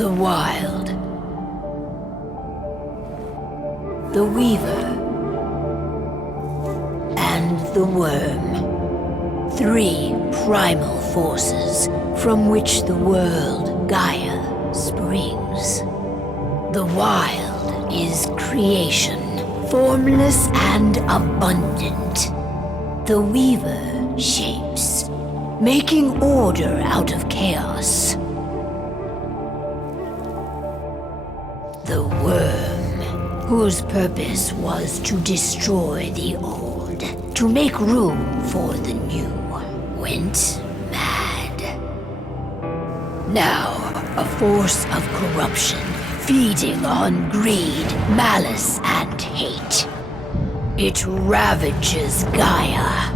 The Wild. The Weaver. And the Worm. Three primal forces from which the world, Gaia, springs. The Wild is creation, formless and abundant. The Weaver shapes, making order out of chaos. The Worm, whose purpose was to destroy the old, to make room for the new, went mad. Now, a force of corruption, feeding on greed, malice, and hate. It ravages Gaia.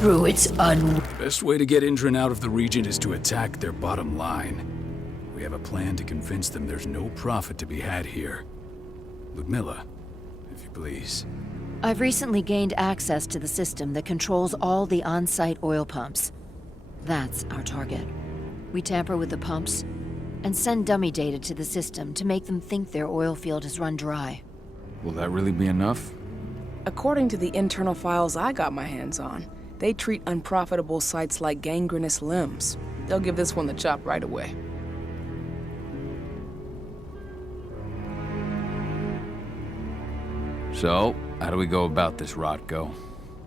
Through its Best way to get Indran out of the region is to attack their bottom line. We have a plan to convince them there's no profit to be had here. Ludmilla, if you please. I've recently gained access to the system that controls all the on-site oil pumps. That's our target. We tamper with the pumps and send dummy data to the system to make them think their oil field has run dry. Will that really be enough? According to the internal files I got my hands on, they treat unprofitable sites like gangrenous limbs. They'll give this one the chop right away. So, how do we go about this, Rotko?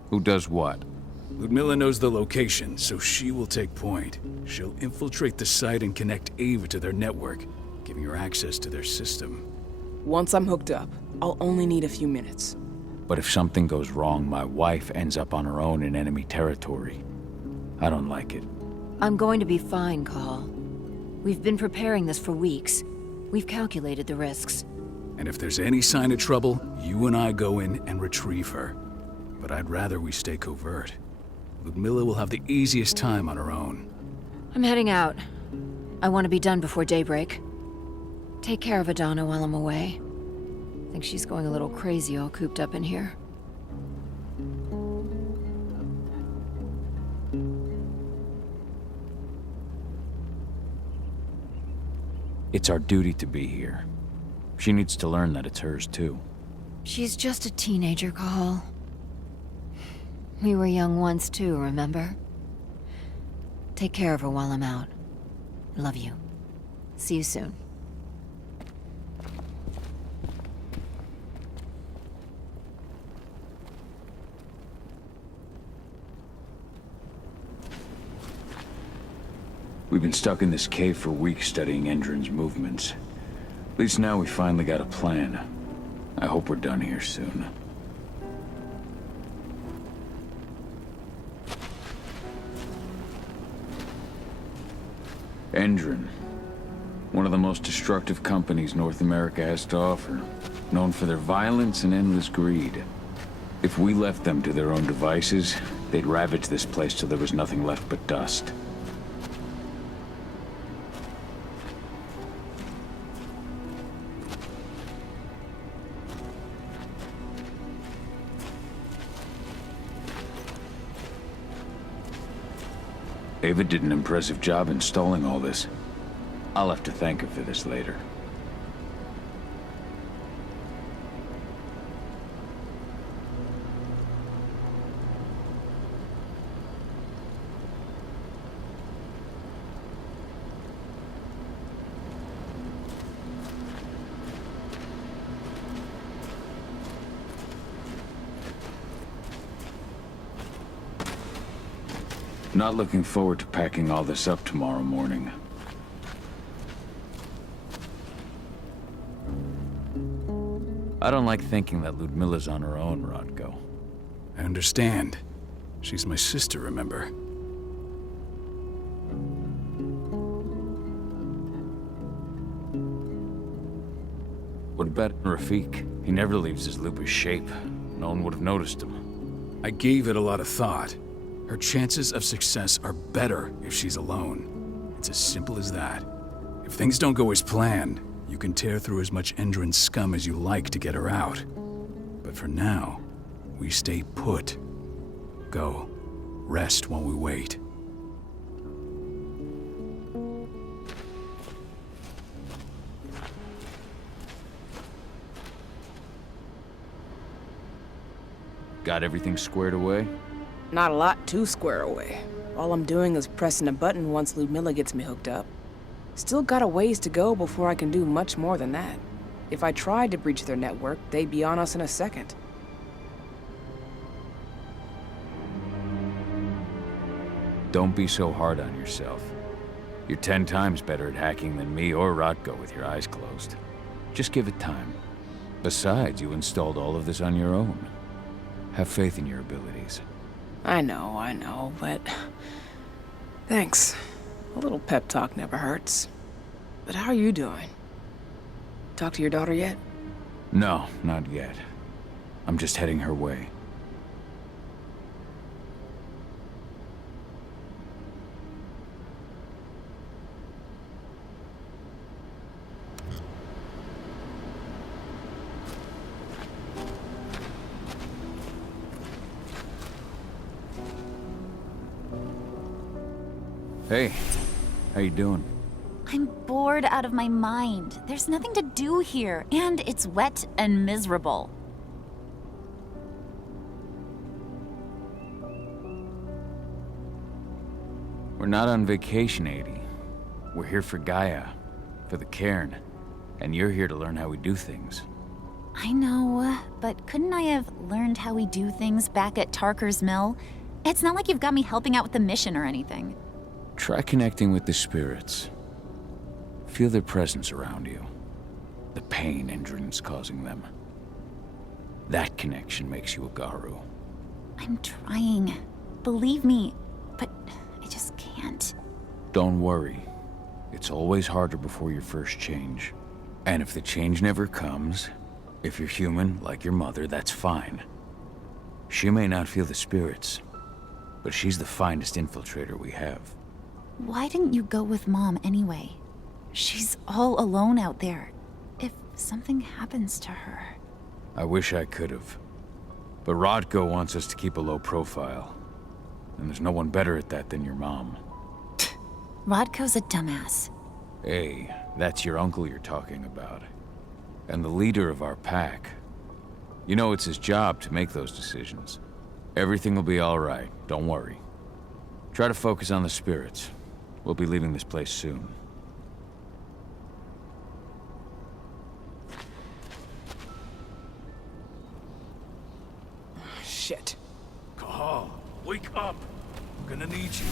Who does what? Ludmilla knows the location, so she will take point. She'll infiltrate the site and connect Ava to their network, giving her access to their system. Once I'm hooked up, I'll only need a few minutes. But if something goes wrong, my wife ends up on her own in enemy territory. I don't like it. I'm going to be fine, Call. We've been preparing this for weeks. We've calculated the risks. And if there's any sign of trouble, you and I go in and retrieve her. But I'd rather we stay covert. Ludmilla will have the easiest time on her own. I'm heading out. I want to be done before daybreak. Take care of Adana while I'm away. I think she's going a little crazy all cooped up in here. It's our duty to be here. She needs to learn that it's hers, too. She's just a teenager, Call. We were young once, too, remember? Take care of her while I'm out. I love you. See you soon. We've been stuck in this cave for weeks studying Indran's movements. At least now we finally got a plan. I hope we're done here soon. Indran. One of the most destructive companies North America has to offer. Known for their violence and endless greed. If we left them to their own devices, they'd ravage this place till there was nothing left but dust. Ava did an impressive job installing all this. I'll have to thank her for this later. Not looking forward to packing all this up tomorrow morning. I don't like thinking that Ludmilla's on her own, Rodko. I understand. She's my sister, remember? What about Rafik? He never leaves his lupus shape. No one would have noticed him. I gave it a lot of thought. Her chances of success are better if she's alone. It's as simple as that. If things don't go as planned, you can tear through as much Endron scum as you like to get her out. But for now, we stay put. Go. Rest while we wait. Got everything squared away? Not a lot to square away. All I'm doing is pressing a button once Ludmilla gets me hooked up. Still got a ways to go before I can do much more than that. If I tried to breach their network, they'd be on us in a second. Don't be so hard on yourself. You're 10 times better at hacking than me or Rodko with your eyes closed. Just give it time. Besides, you installed all of this on your own. Have faith in your abilities. I know, but... Thanks. A little pep talk never hurts. But how are you doing? Talk to your daughter yet? No, not yet. I'm just heading her way. Hey, how you doing? I'm bored out of my mind. There's nothing to do here, and it's wet and miserable. We're not on vacation, Adie. We're here for Gaia, for the cairn, and you're here to learn how we do things. I know, but couldn't I have learned how we do things back at Tarker's Mill? It's not like you've got me helping out with the mission or anything. Try connecting with the spirits. Feel their presence around you. The pain Endron's causing them. That connection makes you a Garu. I'm trying. Believe me, but I just can't. Don't worry. It's always harder before your first change. And if the change never comes, if you're human, like your mother, that's fine. She may not feel the spirits, but she's the finest infiltrator we have. Why didn't you go with Mom anyway? She's all alone out there. If something happens to her... I wish I could have. But Rodko wants us to keep a low profile. And there's no one better at that than your mom. Rodko's a dumbass. Hey, that's your uncle you're talking about. And the leader of our pack. You know it's his job to make those decisions. Everything will be all right, don't worry. Try to focus on the spirits. We'll be leaving this place soon. Shit. Cahal, wake up! We're gonna need you.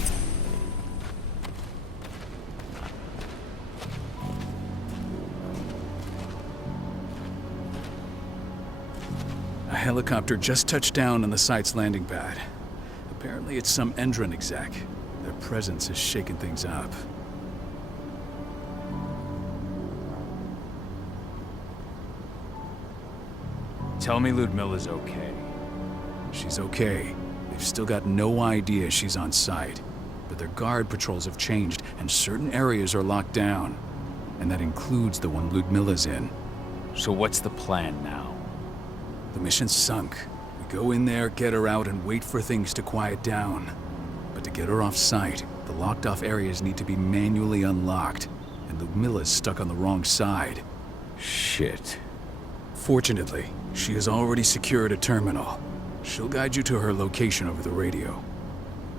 A helicopter just touched down on the site's landing pad. Apparently it's some Endron exec. Their presence is shaking things up. Tell me Ludmilla's okay. She's okay. They've still got no idea she's on site. But their guard patrols have changed, and certain areas are locked down. And that includes the one Ludmilla's in. So what's the plan now? The mission's sunk. We go in there, get her out, and wait for things to quiet down. But to get her off site, The locked-off areas need to be manually unlocked, and Ludmilla's stuck on the wrong side. Shit. Fortunately, she has already secured a terminal. She'll guide you to her location over the radio.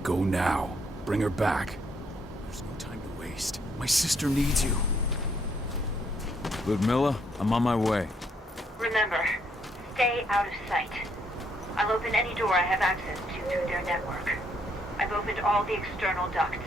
Go now. Bring her back. There's no time to waste. My sister needs you. Ludmilla, I'm on my way. Remember, stay out of sight. I'll open any door I have access to through their network. I've opened all the external ducts.